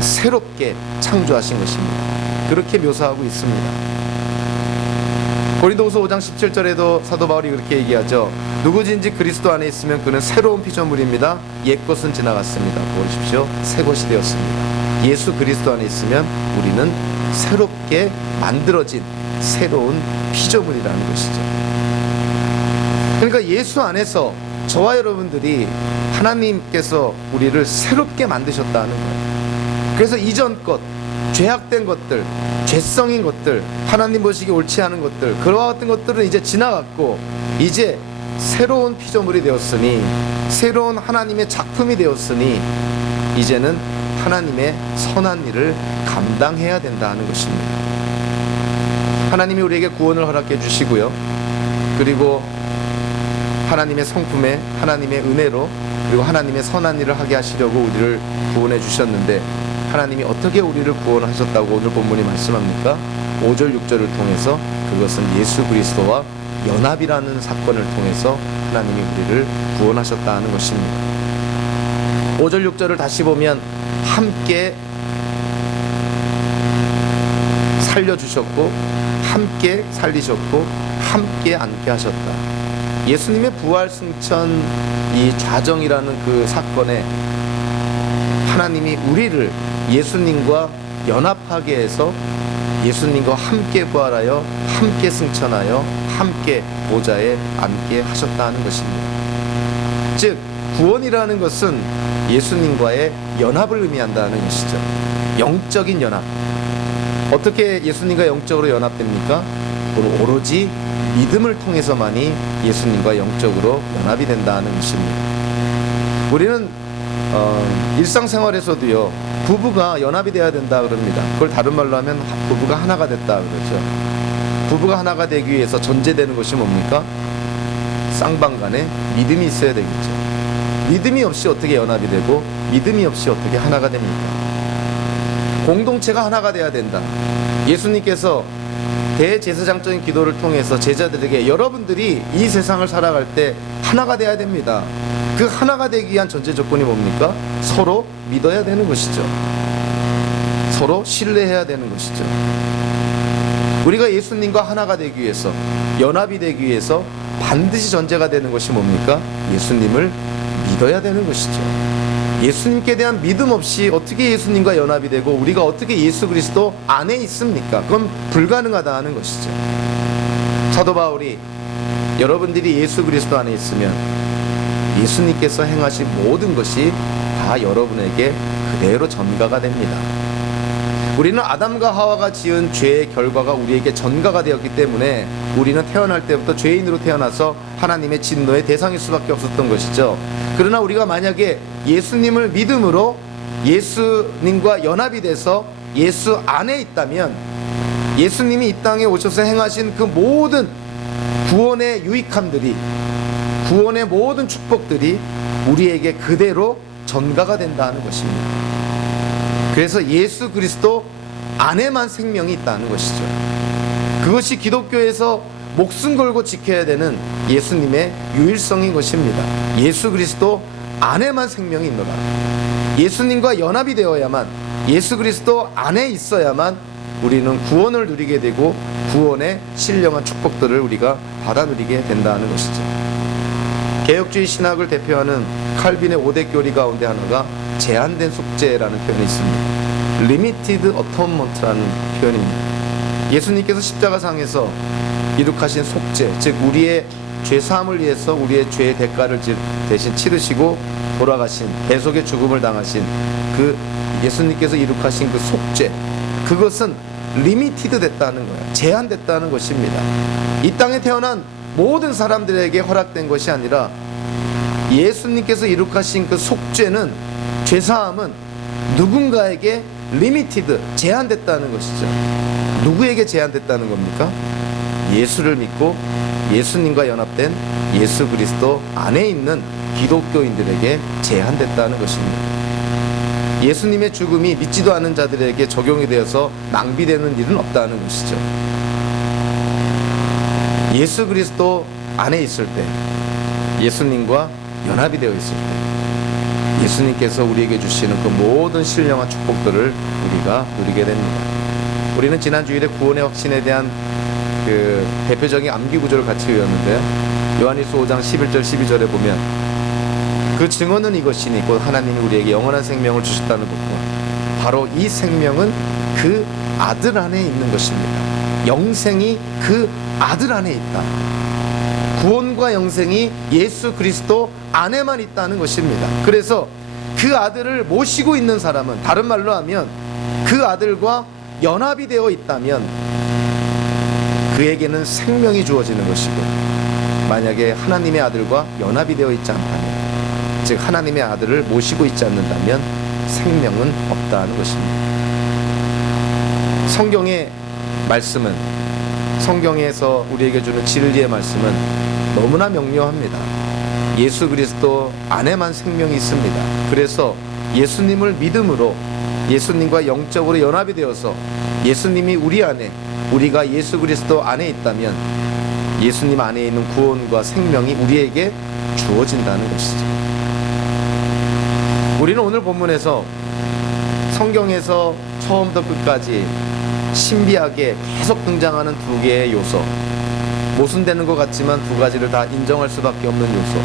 새롭게 창조하신 것입니다. 그렇게 묘사하고 있습니다. 고린도후서 5장 17절에도 사도 바울이 그렇게 얘기하죠. 누구든지 그리스도 안에 있으면 그는 새로운 피조물입니다. 옛것은 지나갔습니다. 보십시오, 새 것이 되었습니다. 예수 그리스도 안에 있으면 우리는 새롭게 만들어진 새로운 피조물이라는 것이죠. 그러니까 예수 안에서 저와 여러분들이 하나님께서 우리를 새롭게 만드셨다는 거예요. 그래서 이전 것, 죄악된 것들, 죄성인 것들, 하나님 보시기 옳지 않은 것들, 그와 같은 것들은 이제 지나갔고 이제 새로운 피조물이 되었으니, 새로운 하나님의 작품이 되었으니 이제는 하나님의 선한 일을 감당해야 된다는 것입니다. 하나님이 우리에게 구원을 허락해 주시고요, 그리고 하나님의 성품에, 하나님의 은혜로, 그리고 하나님의 선한 일을 하게 하시려고 우리를 구원해 주셨는데, 하나님이 어떻게 우리를 구원하셨다고 오늘 본문이 말씀합니까? 5절 6절을 통해서 그것은 예수 그리스도와 연합이라는 사건을 통해서 하나님이 우리를 구원하셨다는 것입니다. 5절 6절을 다시 보면 함께 살려주셨고 함께 살리셨고 함께 앉게 하셨다. 예수님의 부활, 승천, 이 좌정이라는 그 사건에 하나님이 우리를 예수님과 연합하게 해서 예수님과 함께 부활하여 함께 승천하여 함께 보좌에 앉게 하셨다는 것입니다. 즉 구원이라는 것은 예수님과의 연합을 의미한다는 것이죠. 영적인 연합. 어떻게 예수님과 영적으로 연합됩니까? 오로지 믿음을 통해서만이 예수님과 영적으로 연합이 된다는 것입니다. 우리는 일상생활에서도요, 부부가 연합이 되어야 된다 그럽니다. 그걸 다른 말로 하면 부부가 하나가 됐다 그러죠. 부부가 하나가 되기 위해서 전제되는 것이 뭡니까? 쌍방간에 믿음이 있어야 되겠죠. 믿음이 없이 어떻게 연합이 되고 믿음이 없이 어떻게 하나가 됩니까? 공동체가 하나가 돼야 된다. 예수님께서 대제사장적인 기도를 통해서 제자들에게 여러분들이 이 세상을 살아갈 때 하나가 돼야 됩니다. 그 하나가 되기 위한 전제 조건이 뭡니까? 서로 믿어야 되는 것이죠. 서로 신뢰해야 되는 것이죠. 우리가 예수님과 하나가 되기 위해서, 연합이 되기 위해서 반드시 전제가 되는 것이 뭡니까? 예수님을 믿어야 되는 것이죠. 예수님께 대한 믿음 없이 어떻게 예수님과 연합이 되고 우리가 어떻게 예수 그리스도 안에 있습니까? 그건 불가능하다는 것이죠. 사도 바울이 여러분들이 예수 그리스도 안에 있으면 예수님께서 행하신 모든 것이 다 여러분에게 그대로 전가가 됩니다. 우리는 아담과 하와가 지은 죄의 결과가 우리에게 전가가 되었기 때문에 우리는 태어날 때부터 죄인으로 태어나서 하나님의 진노의 대상일 수밖에 없었던 것이죠. 그러나 우리가 만약에 예수님을 믿음으로 예수님과 연합이 돼서 예수 안에 있다면, 예수님이 이 땅에 오셔서 행하신 그 모든 구원의 유익함들이, 구원의 모든 축복들이 우리에게 그대로 전가가 된다는 것입니다. 그래서 예수 그리스도 안에만 생명이 있다는 것이죠. 그것이 기독교에서 목숨 걸고 지켜야 되는 예수님의 유일성인 것입니다. 예수 그리스도 안에만 생명이 있노라. 예수님과 연합이 되어야만, 예수 그리스도 안에 있어야만 우리는 구원을 누리게 되고 구원의 신령한 축복들을 우리가 받아 누리게 된다는 것이죠. 개혁주의 신학을 대표하는 칼빈의 5대 교리 가운데 하나가 제한된 속죄라는 표현이 있습니다. Limited Atonement라는 표현입니다. 예수님께서 십자가상에서 이룩하신 속죄, 즉 우리의 죄사함을 위해서 우리의 죄의 대가를 대신 치르시고 돌아가신, 대속의 죽음을 당하신 그 예수님께서 이룩하신 그 속죄, 그것은 리미티드 됐다는 거예요. 제한됐다는 것입니다. 이 땅에 태어난 모든 사람들에게 허락된 것이 아니라 예수님께서 이룩하신 그 속죄는, 죄사함은 누군가에게 리미티드, 제한됐다는 것이죠. 누구에게 제한됐다는 겁니까? 예수를 믿고 예수님과 연합된 예수 그리스도 안에 있는 기독교인들에게 제한됐다는 것입니다. 예수님의 죽음이 믿지도 않는 자들에게 적용이 되어서 낭비되는 일은 없다는 것이죠. 예수 그리스도 안에 있을 때, 예수님과 연합이 되어 있을 때 예수님께서 우리에게 주시는 그 모든 신령한 축복들을 우리가 누리게 됩니다. 우리는 지난 주일에 구원의 확신에 대한 그 대표적인 암기 구절을 같이 외웠는데요. 요한일서 5장 11절 12절에 보면 그 증언은 이것이니 곧 하나님이 우리에게 영원한 생명을 주셨다는 것과 바로 이 생명은 그 아들 안에 있는 것입니다. 영생이 그 아들 안에 있다. 구원과 영생이 예수 그리스도 안에만 있다는 것입니다. 그래서 그 아들을 모시고 있는 사람은, 다른 말로 하면 그 아들과 연합이 되어 있다면 그에게는 생명이 주어지는 것이고, 만약에 하나님의 아들과 연합이 되어 있지 않다면, 즉 하나님의 아들을 모시고 있지 않는다면 생명은 없다는 것입니다. 성경의 말씀은, 성경에서 우리에게 주는 진리의 말씀은 너무나 명료합니다. 예수 그리스도 안에만 생명이 있습니다. 그래서 예수님을 믿음으로 예수님과 영적으로 연합이 되어서 예수님이 우리 안에, 우리가 예수 그리스도 안에 있다면 예수님 안에 있는 구원과 생명이 우리에게 주어진다는 것이죠. 우리는 오늘 본문에서 성경에서 처음부터 끝까지 신비하게 계속 등장하는 두 개의 요소, 모순되는 것 같지만 두 가지를 다 인정할 수밖에 없는 요소,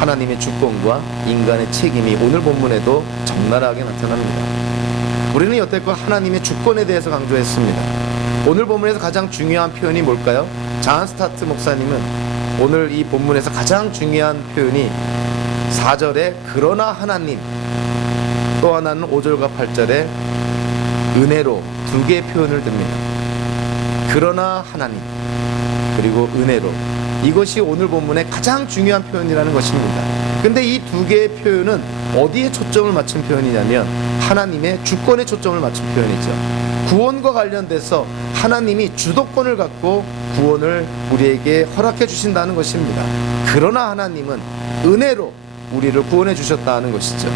하나님의 주권과 인간의 책임이 오늘 본문에도 적나라하게 나타납니다. 우리는 여태껏 하나님의 주권에 대해서 강조했습니다. 오늘 본문에서 가장 중요한 표현이 뭘까요? 잔 스타트 목사님은 오늘 이 본문에서 가장 중요한 표현이 4절에 그러나 하나님, 또 하나는 5절과 8절에 은혜로 두 개의 표현을 듭니다. 그러나 하나님, 그리고 은혜로. 이것이 오늘 본문의 가장 중요한 표현이라는 것입니다. 근데 이 두 개의 표현은 어디에 초점을 맞춘 표현이냐면 하나님의 주권에 초점을 맞춘 표현이죠. 구원과 관련돼서 하나님이 주도권을 갖고 구원을 우리에게 허락해 주신다는 것입니다. 그러나 하나님은 은혜로 우리를 구원해 주셨다는 것이죠.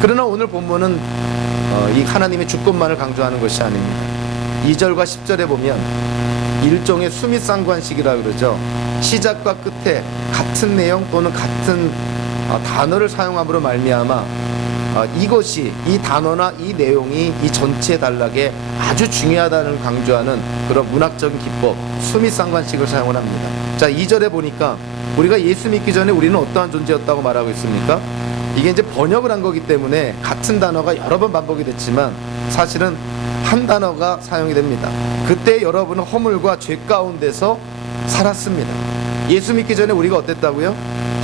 그러나 오늘 본문은 이 하나님의 주권만을 강조하는 것이 아닙니다. 2절과 10절에 보면 일종의 수미상관식이라 그러죠. 시작과 끝에 같은 내용 또는 같은 단어를 사용함으로 말미암아 이것이, 이 단어나 이 내용이 이 전체 단락에 아주 중요하다는 강조하는 그런 문학적인 기법, 수미상관식을 사용을 합니다. 자, 2절에 보니까 우리가 예수 믿기 전에 우리는 어떠한 존재였다고 말하고 있습니까? 이게 이제 번역을 한 거기 때문에 같은 단어가 여러 번 반복이 됐지만 사실은 한 단어가 사용이 됩니다. 그때 여러분은 허물과 죄 가운데서 살았습니다. 예수 믿기 전에 우리가 어땠다고요?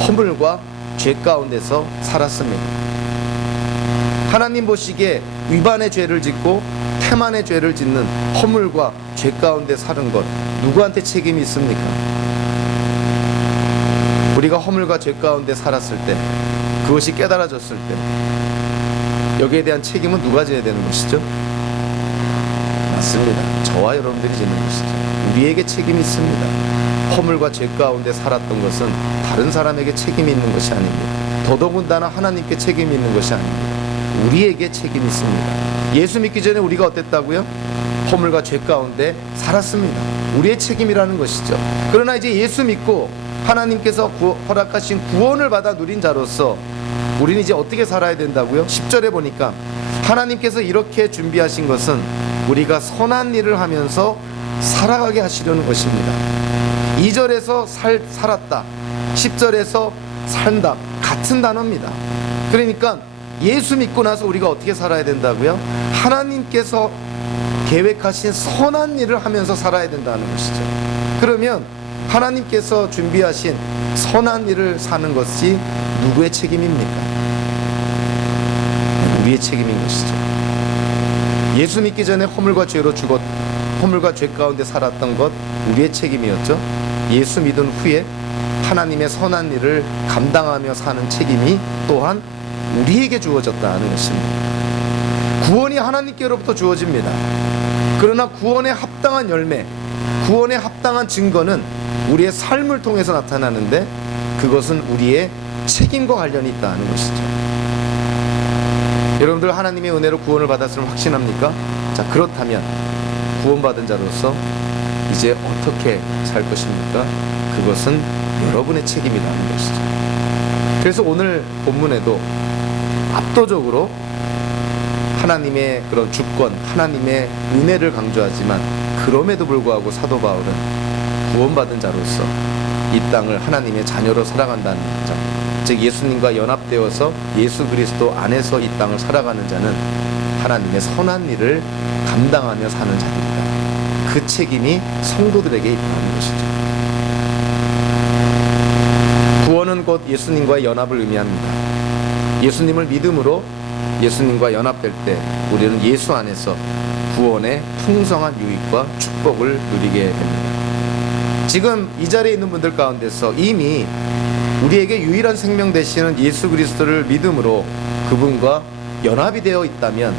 허물과 죄 가운데서 살았습니다. 하나님 보시기에 위반의 죄를 짓고 태만의 죄를 짓는 허물과 죄 가운데 사는 것, 누구한테 책임이 있습니까? 우리가 허물과 죄 가운데 살았을 때, 그것이 깨달아졌을 때 여기에 대한 책임은 누가 져야 되는 것이죠? 맞습니다. 저와 여러분들이 지는 것이죠. 우리에게 책임이 있습니다. 허물과 죄 가운데 살았던 것은 다른 사람에게 책임이 있는 것이 아닙니다. 더더군다나 하나님께 책임이 있는 것이 아닙니다. 우리에게 책임이 있습니다. 예수 믿기 전에 우리가 어땠다고요? 허물과 죄 가운데 살았습니다. 우리의 책임이라는 것이죠. 그러나 이제 예수 믿고 하나님께서 허락하신 구원을 받아 누린 자로서 우리는 이제 어떻게 살아야 된다고요? 10절에 보니까 하나님께서 이렇게 준비하신 것은 우리가 선한 일을 하면서 살아가게 하시려는 것입니다. 2절에서 살았다, 10절에서 산다, 같은 단어입니다. 그러니까 예수 믿고 나서 우리가 어떻게 살아야 된다고요? 하나님께서 계획하신 선한 일을 하면서 살아야 된다는 것이죠. 그러면 하나님께서 준비하신 선한 일을 사는 것이 누구의 책임입니까? 우리의 책임인 것이죠. 예수 믿기 전에 허물과 죄로 허물과 죄 가운데 살았던 것 우리의 책임이었죠. 예수 믿은 후에 하나님의 선한 일을 감당하며 사는 책임이 또한 우리에게 주어졌다는 것입니다. 구원이 하나님께로부터 주어집니다. 그러나 구원에 합당한 열매, 구원에 합당한 증거는 우리의 삶을 통해서 나타나는데 그것은 우리의 책임과 관련이 있다는 것이죠. 여러분들 하나님의 은혜로 구원을 받았음을 확신합니까? 자, 그렇다면 구원받은 자로서 이제 어떻게 살 것입니까? 그것은 여러분의 책임이라는 것이죠. 그래서 오늘 본문에도 압도적으로 하나님의 그런 주권, 하나님의 은혜를 강조하지만 그럼에도 불구하고 사도 바울은 구원받은 자로서 이 땅을 하나님의 자녀로 살아간다는 자, 즉 예수님과 연합되어서 예수 그리스도 안에서 이 땅을 살아가는 자는 하나님의 선한 일을 감당하며 사는 자입니다. 그 책임이 성도들에게 있다는 것이죠. 구원은 곧 예수님과의 연합을 의미합니다. 예수님을 믿음으로 예수님과 연합될 때 우리는 예수 안에서 구원의 풍성한 유익과 축복을 누리게 됩니다. 지금 이 자리에 있는 분들 가운데서 이미 우리에게 유일한 생명 되시는 예수 그리스도를 믿음으로 그분과 연합이 되어 있다면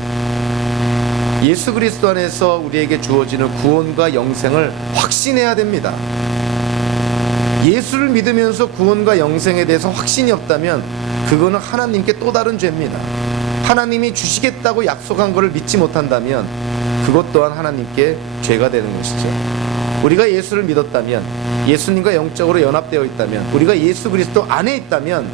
예수 그리스도 안에서 우리에게 주어지는 구원과 영생을 확신해야 됩니다. 예수를 믿으면서 구원과 영생에 대해서 확신이 없다면 그거는 하나님께 또 다른 죄입니다. 하나님이 주시겠다고 약속한 것을 믿지 못한다면 그것 또한 하나님께 죄가 되는 것이죠. 우리가 예수를 믿었다면, 예수님과 영적으로 연합되어 있다면, 우리가 예수 그리스도 안에 있다면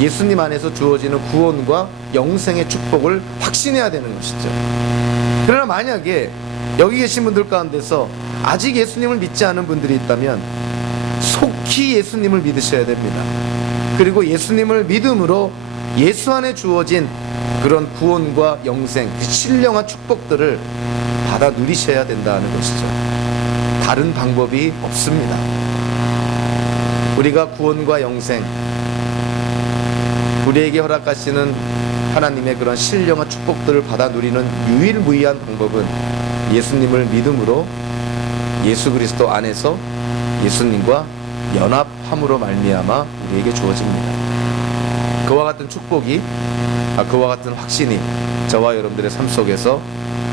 예수님 안에서 주어지는 구원과 영생의 축복을 확신해야 되는 것이죠. 그러나 만약에 여기 계신 분들 가운데서 아직 예수님을 믿지 않은 분들이 있다면 속히 예수님을 믿으셔야 됩니다. 그리고 예수님을 믿음으로 예수 안에 주어진 그런 구원과 영생, 그 신령한 축복들을 받아 누리셔야 된다는 것이죠. 다른 방법이 없습니다. 우리가 구원과 영생, 우리에게 허락하시는 하나님의 그런 신령한 축복들을 받아 누리는 유일무이한 방법은 예수님을 믿음으로 예수 그리스도 안에서 예수님과 연합함으로 말미암아 우리에게 주어집니다. 그와 같은 축복이, 그와 같은 확신이 저와 여러분들의 삶 속에서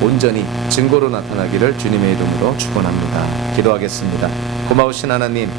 온전히 증거로 나타나기를 주님의 이름으로 축원합니다. 기도하겠습니다. 고마우신 하나님,